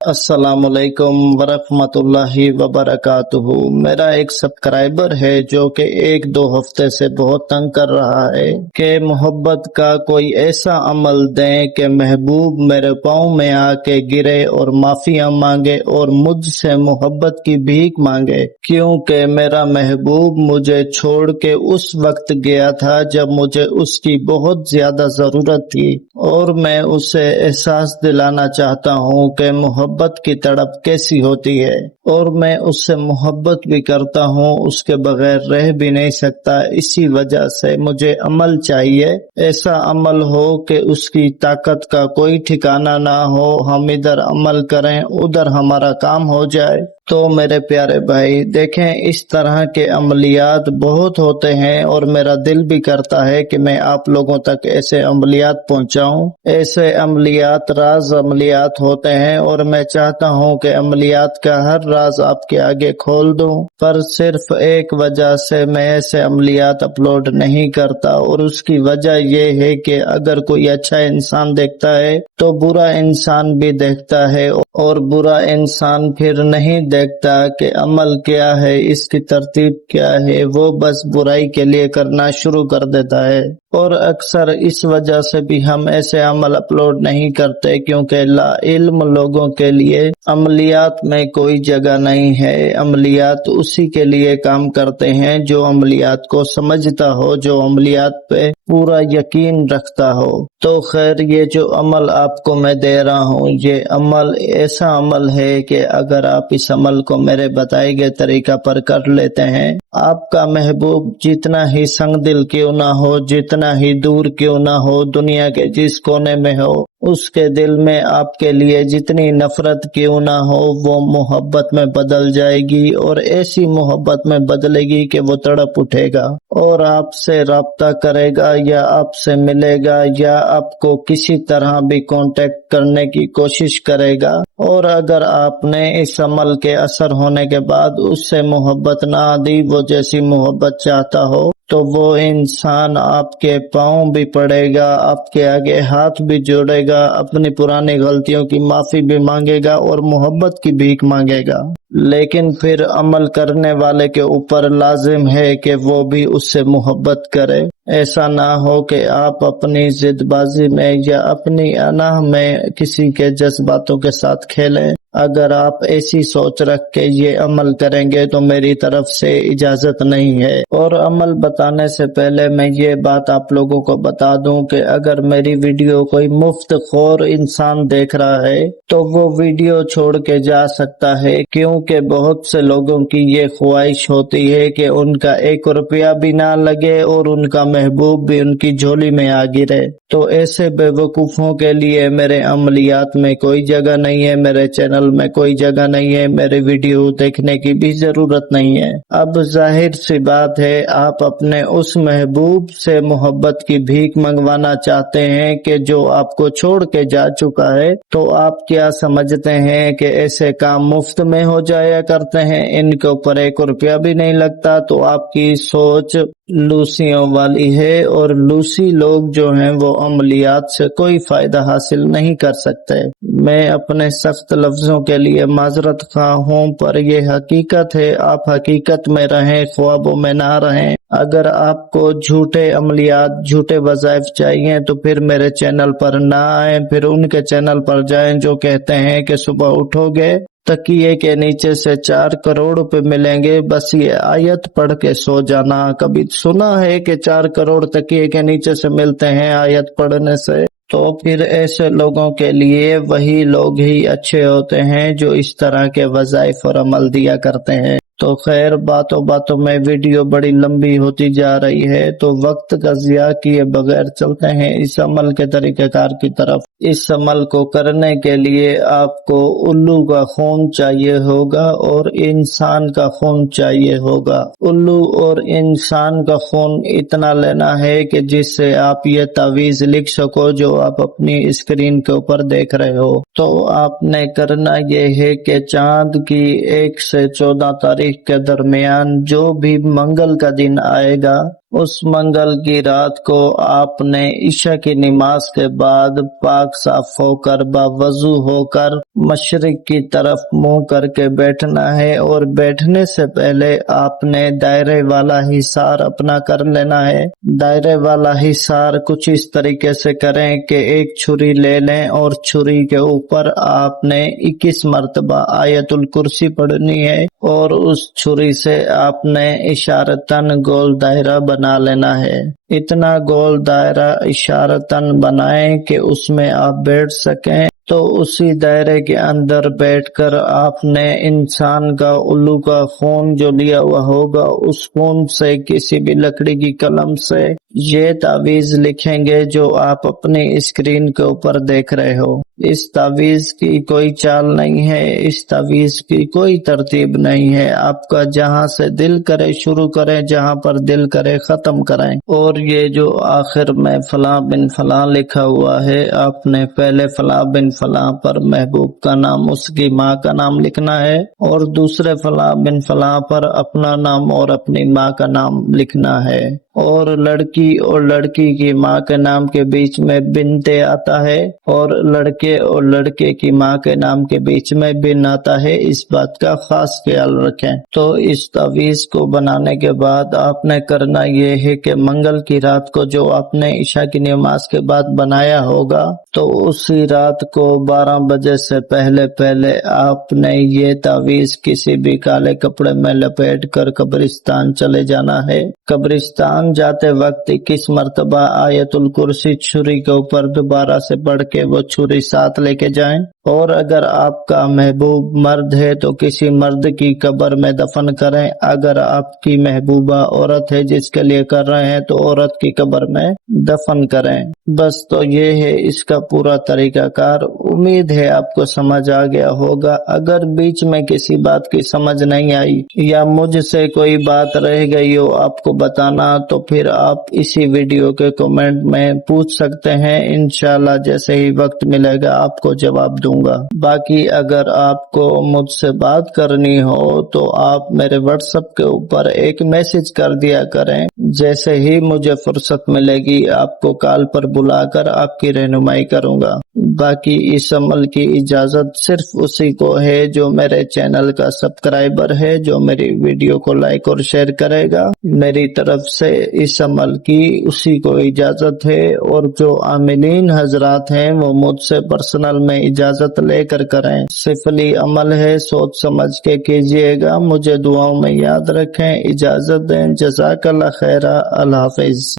السلام علیکم ورحمۃ اللہ وبرکاتہ۔ میرا ایک سبسکرائبر ہے جو کہ 1-2 ہفتے سے بہت تنگ کر رہا ہے کہ محبت کا کوئی ایسا عمل دیں کہ محبوب میرے پاؤں میں آ کے گرے اور معافیاں مانگے اور مجھ سے محبت کی بھیک مانگے، کیونکہ میرا محبوب مجھے چھوڑ کے اس وقت گیا تھا جب مجھے اس کی بہت زیادہ ضرورت تھی، اور میں اسے احساس دلانا چاہتا ہوں کہ محبت کی تڑپ کیسی ہوتی ہے، اور میں اس سے محبت بھی کرتا ہوں، اس کے بغیر رہ بھی نہیں سکتا۔ اسی وجہ سے مجھے عمل چاہیے، ایسا عمل ہو کہ اس کی طاقت کا کوئی ٹھکانہ نہ ہو، ہم ادھر عمل کریں ادھر ہمارا کام ہو جائے۔ تو میرے پیارے بھائی دیکھیں، اس طرح کے عملیات بہت ہوتے ہیں اور میرا دل بھی کرتا ہے کہ میں آپ لوگوں تک ایسے عملیات پہنچاؤں۔ ایسے عملیات راز عملیات ہوتے ہیں اور میں چاہتا ہوں کہ عملیات کا ہر راز آپ کے آگے کھول دوں، پر صرف ایک وجہ سے میں ایسے عملیات اپلوڈ نہیں کرتا، اور اس کی وجہ یہ ہے کہ اگر کوئی اچھا انسان دیکھتا ہے تو برا انسان بھی دیکھتا ہے، اور برا انسان پھر نہیں دیکھتا کہ عمل کیا ہے، اس کی ترتیب کیا ہے، وہ بس برائی کے لیے کرنا شروع کر دیتا ہے۔ اور اکثر اس وجہ سے بھی ہم ایسے عمل اپلوڈ نہیں کرتے کیونکہ لا علم لوگوں کے لیے عملیات میں کوئی جگہ نہیں ہے۔ عملیات اسی کے لیے کام کرتے ہیں جو عملیات کو سمجھتا ہو، جو عملیات پہ پورا یقین رکھتا ہو۔ تو خیر، یہ جو عمل آپ کو میں دے رہا ہوں، یہ عمل ایسا عمل ہے کہ اگر آپ اس عمل کو میرے بتائے گئے طریقہ پر کر لیتے ہیں، آپ کا محبوب جتنا ہی سنگ دل کیوں نہ ہو، جتنا ہی دور کیوں نہ ہو، دنیا کے جس کونے میں ہو، اس کے دل میں آپ کے لیے جتنی نفرت کیوں نہ ہو، وہ محبت میں بدل جائے گی، اور ایسی محبت میں بدلے گی کہ وہ تڑپ اٹھے گا اور آپ سے رابطہ کرے گا، یا آپ سے ملے گا، یا آپ کو کسی طرح بھی کانٹیکٹ کرنے کی کوشش کرے گا۔ اور اگر آپ نے اس عمل کے اثر ہونے کے بعد اس سے محبت نہ دی، وہ جیسی محبت چاہتا ہو، تو وہ انسان آپ کے پاؤں بھی پڑے گا، آپ کے آگے ہاتھ بھی جوڑے گا، اپنی پرانی غلطیوں کی معافی بھی مانگے گا اور محبت کی بھیک مانگے گا۔ لیکن پھر عمل کرنے والے کے اوپر لازم ہے کہ وہ بھی اس سے محبت کرے۔ ایسا نہ ہو کہ آپ اپنی ضد بازی میں یا اپنی انا میں کسی کے جذباتوں کے ساتھ کھیلیں۔ اگر آپ ایسی سوچ رکھ کے یہ عمل کریں گے تو میری طرف سے اجازت نہیں ہے۔ اور عمل بتانے سے پہلے میں یہ بات آپ لوگوں کو بتا دوں کہ اگر میری ویڈیو کوئی مفت خور انسان دیکھ رہا ہے تو وہ ویڈیو چھوڑ کے جا سکتا ہے، کیونکہ بہت سے لوگوں کی یہ خواہش ہوتی ہے کہ ان کا 1 روپیہ بھی نہ لگے اور ان کا محبوب بھی ان کی جھولی میں آ گرے۔ تو ایسے بے وقوفوں کے لیے میرے عملیات میں کوئی جگہ نہیں ہے، میرے چینل میں کوئی جگہ نہیں ہے، میرے ویڈیو دیکھنے کی بھی ضرورت نہیں ہے۔ اب ظاہر سی بات ہے، آپ اپنے اس محبوب سے محبت کی بھیک منگوانا چاہتے ہیں کہ جو آپ کو چھوڑ کے جا چکا ہے، تو آپ کیا سمجھتے ہیں کہ ایسے کام مفت میں ہو جایا کرتے ہیں؟ ان کے اوپر 1 روپیہ بھی نہیں لگتا۔ تو آپ کی سوچ لوسیوں والی ہے، اور لوسی لوگ جو ہیں وہ عملیات سے کوئی فائدہ حاصل نہیں کر سکتے۔ میں اپنے سخت لفظوں کے لیے معذرت خواہ ہوں، پر یہ حقیقت ہے۔ آپ حقیقت میں رہیں، خوابوں میں نہ رہیں۔ اگر آپ کو جھوٹے عملیات، جھوٹے وظائف چاہیے تو پھر میرے چینل پر نہ آئیں، پھر ان کے چینل پر جائیں جو کہتے ہیں کہ صبح اٹھو گے تکیے کے نیچے سے 4 کروڑ روپے ملیں گے، بس یہ آیت پڑھ کے سو جانا۔ کبھی سنا ہے کہ 4 کروڑ تکیے کے نیچے سے ملتے ہیں آیت پڑھنے سے؟ تو پھر ایسے لوگوں کے لیے وہی لوگ ہی اچھے ہوتے ہیں جو اس طرح کے وظائف اور عمل دیا کرتے ہیں۔ تو خیر، باتوں باتوں میں ویڈیو بڑی لمبی ہوتی جا رہی ہے، تو وقت کا ضیاع کیے بغیر چلتے ہیں اس عمل کے طریقہ کار کی طرف۔ اس عمل کو کرنے کے لیے آپ کو الو کا خون چاہیے ہوگا اور انسان کا خون چاہیے ہوگا۔ الو اور انسان کا خون اتنا لینا ہے کہ جس سے آپ یہ تعویذ لکھ سکو جو آپ اپنی اسکرین کے اوپر دیکھ رہے ہو۔ تو آپ نے کرنا یہ ہے کہ چاند کی 1 سے 14 تاریخ کے درمیان جو بھی منگل کا دن آئے گا، اس منگل کی رات کو آپ نے عشاء کی نماز کے بعد پاک صاف ہو کر باوضو ہو کر مشرق کی طرف منہ کر کے بیٹھنا ہے، اور بیٹھنے سے پہلے آپ نے دائرے والا حصار اپنا کر لینا ہے۔ دائرے والا حصار کچھ اس طریقے سے کریں کہ ایک چھری لے لیں اور چھری کے اوپر آپ نے 21 مرتبہ آیت الکرسی پڑھنی ہے، اور اس چھری سے آپ نے اشارتاً گول دائرہ بنا لینا ہے۔ اتنا گول دائرہ اشارتاً بنائیں کہ اس میں آپ بیٹھ سکیں، تو اسی دائرے کے اندر بیٹھ کر آپ نے انسان کا الو کا خون جو لیا ہوا ہوگا، اس خون سے کسی بھی لکڑی کی قلم سے یہ تعویذ لکھیں گے جو آپ اپنی اسکرین کے اوپر دیکھ رہے ہو۔ اس تعویذ کی کوئی چال نہیں ہے، اس تعویذ کی کوئی ترتیب نہیں ہے، آپ کا جہاں سے دل کرے شروع کریں، جہاں پر دل کرے ختم کریں۔ اور یہ جو آخر میں فلاں بن فلاں لکھا ہوا ہے، آپ نے پہلے فلاں بن فلاں پر محبوب کا نام، اس کی ماں کا نام لکھنا ہے، اور دوسرے فلاں بن فلاں پر اپنا نام اور اپنی ماں کا نام لکھنا ہے۔ اور لڑکی اور لڑکی کی ماں کے نام کے بیچ میں بنتے آتا ہے، اور لڑکے اور لڑکے کی ماں کے نام کے بیچ میں بن آتا ہے، اس بات کا خاص خیال رکھیں۔ تو اس تعویذ کو بنانے کے بعد آپ نے کرنا یہ ہے کہ منگل کی رات کو جو آپ نے عشاء کی نماز کے بعد بنایا ہوگا، تو اسی رات کو 12 بجے سے پہلے آپ نے یہ تعویذ کسی بھی کالے کپڑے میں لپیٹ کر قبرستان چلے جانا ہے۔ قبرستان جاتے وقت 21 مرتبہ آیت الکرسی چھری کے اوپر دوبارہ سے پڑھ کے وہ چھری ساتھ لے کے جائیں، اور اگر آپ کا محبوب مرد ہے تو کسی مرد کی قبر میں دفن کریں، اگر آپ کی محبوبہ عورت ہے جس کے لیے کر رہے ہیں تو عورت کی قبر میں دفن کریں۔ بس تو یہ ہے اس کا پورا طریقہ کار۔ امید ہے آپ کو سمجھ آ گیا ہوگا۔ اگر بیچ میں کسی بات کی سمجھ نہیں آئی یا مجھ سے کوئی بات رہ گئی ہو آپ کو بتانا، تو پھر آپ اسی ویڈیو کے کمنٹ میں پوچھ سکتے ہیں، انشاءاللہ جیسے ہی وقت ملے گا آپ کو جواب دوں گا۔ باقی اگر آپ کو مجھ سے بات کرنی ہو تو آپ میرے واٹس ایپ کے اوپر ایک میسج کر دیا کریں، جیسے ہی مجھے فرصت ملے گی آپ کو کال پر بلا کر آپ کی رہنمائی کروں گا۔ باقی اس عمل کی اجازت صرف اسی کو ہے جو میرے چینل کا سبسکرائبر ہے، جو میری ویڈیو کو لائک اور شیئر کرے گا۔ میری طرف سے اس عمل کی اسی کو اجازت ہے، اور جو عاملین حضرات ہیں وہ مجھ سے پرسنل میں اجازت لے کر کریں۔ سفلی عمل ہے، سوچ سمجھ کے کیجئے گا۔ مجھے دعاؤں میں یاد رکھیں، اجازت دیں، جزاک اللہ خیرہ، اللہ حافظ۔